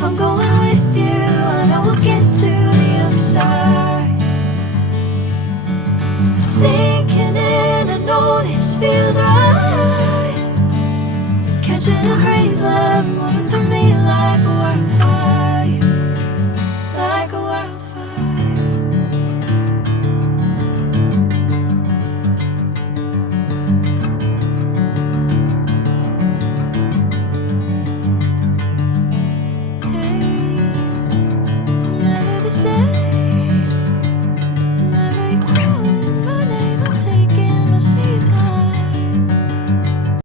If I'm going with you, I know we'll get to the other side. Sinking in, I know this feels right. Catching a crazy love, moving